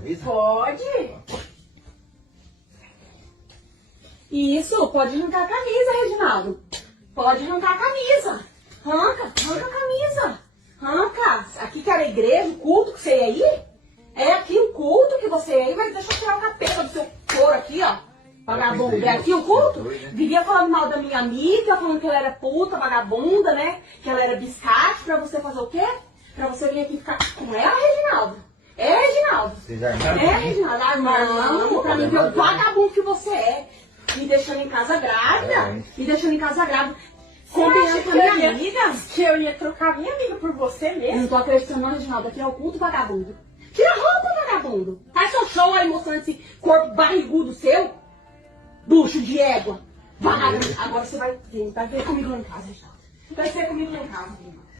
camisa? Pode. Isso, pode arrancar a camisa, Reginaldo. Pode arrancar a camisa. Arranca a camisa. Arranca. Aqui que era a igreja, o culto que você ia aí. É aqui o culto que você ia aí. Mas deixa eu tirar o capeta do seu couro aqui, ó. Vagabundo. É aqui o culto? Vivia falando mal da minha amiga, falando que ela era puta, vagabunda, né? Que ela era biscate, pra você fazer o quê? Pra você vir aqui ficar com ela, Reginaldo. É, Reginaldo. Vocês armaram? É, Reginaldo. Armando pra mim ver o vagabundo que você é. Me deixando em casa grávida. Me deixando em casa grávida. Combinando com a minha amiga. Que eu ia trocar minha amiga por você Eu mesmo? não tô acreditando, não, Reginaldo. Aqui é o culto vagabundo. Tira a roupa, vagabundo. Faz seu show aí mostrando esse corpo barrigudo seu. Bucho de égua. Vagabundo. Agora você vai ver comigo lá em casa, Reginaldo. Vai ser comigo lá em casa, Reginaldo.